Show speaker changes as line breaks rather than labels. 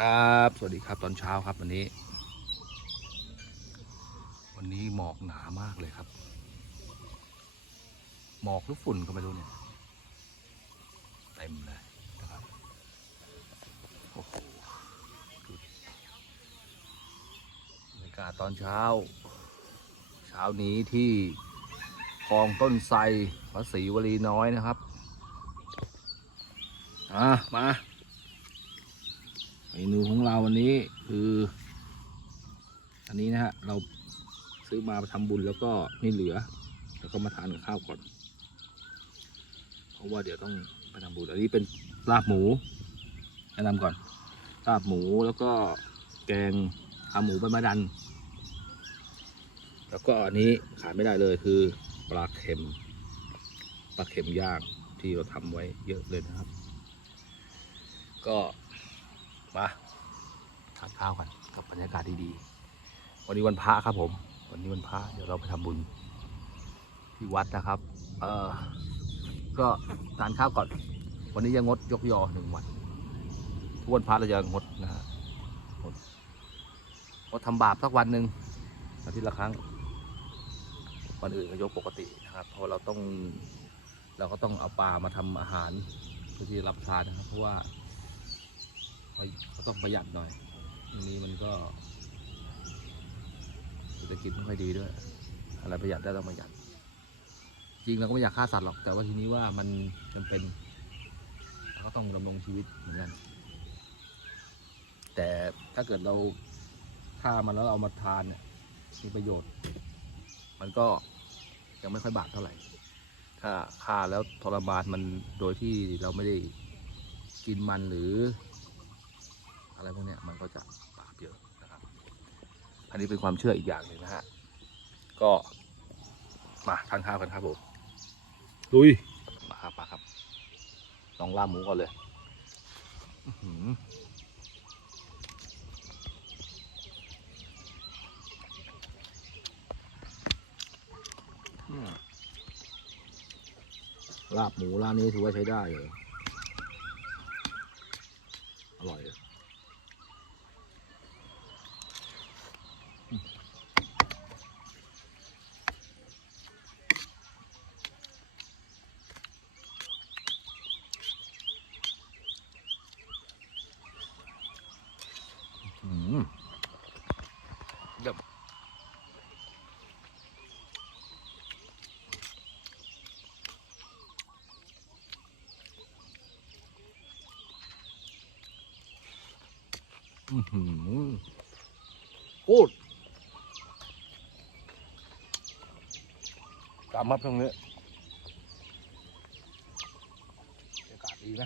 ครับ สวัสดีครับตอนเช้าครับวันนี้ วันนี้หมอกหนามากเลยครับ หมอกหรือฝุ่นก็ไม่รู้เนี่ยเต็มเลยนะครับโอ้โหบรรยากาศตอนเช้า เช้านี้ที่คลองต้นไทรพระศรีวลีน้อยนะครับ อะ มา นูของเราวันนี้คือ อันนี้นะฮะเราซื้อมาทำบุญแล้วก็นี่เหลือ แล้วก็มาทานกับข้าวก่อน เพราะว่าเดี๋ยวต้องไปทำบุญอันนี้เป็นลาบหมูแนะนำก่อนลาบหมูแล้วก็แกงขาหมูใบมะดัน แล้วก็อันนี้ขาดไม่ได้เลยคือปลาเค็มปลาเค็มย่างที่เราทำไว้เยอะเลยนะครับ ก็ มาทานข้าวกันกับบรรยากาศดีๆ วันนี้วันพระครับผม วันนี้วันพระเดี๋ยวเราไปทำบุญ ที่วัดนะครับ เออก็ทานข้าวก่อน วันนี้ยังงดยกยอหนึ่งวัน ทุกวันพระเราจะงดนะฮะงดงดทำบาปสักวันหนึ่งอาทิตย์ละครั้ง วันอื่นก็ยกปกตินะครับ เพราะเราต้องเราก็ต้องเอาปลามาทำอาหารเพื่อที่จะรับทานนะครับ เพราะว่าเรา ก็ต้องประหยัดหน่อยอันนี้มันก็เศรษฐกิจไม่ค่อยดีด้วย อะไรประหยัดได้ต้องประหยัด จริงเราก็ไม่อยากฆ่าสัตว์หรอก แต่ว่าทีนี้ว่ามันจำเป็นเราก็ต้องดำรงชีวิตเหมือนกัน แต่ถ้าเกิดเราฆ่ามันแล้วเราเอามาทานเนี่ยมีประโยชน์ มันก็ยังไม่ค่อยบาปเท่าไหร่ ถ้าฆ่าแล้วทรมานมันโดยที่เราไม่ได้กินมันหรือ อะไรพวกนี้มันก็จะบาปเยอะนะครับ อันนี้เป็นความเชื่ออีกอย่างหนึ่งนะฮะ ก็มาทานข้าวกันครับผมลุยมาครับมาครับลองล่าหมูก่อนเลยลาบหมูร้านนี้ถือว่าใช้ได้เลยอร่อยเลยอืมอืม แบบพูดตามมาตรงนี้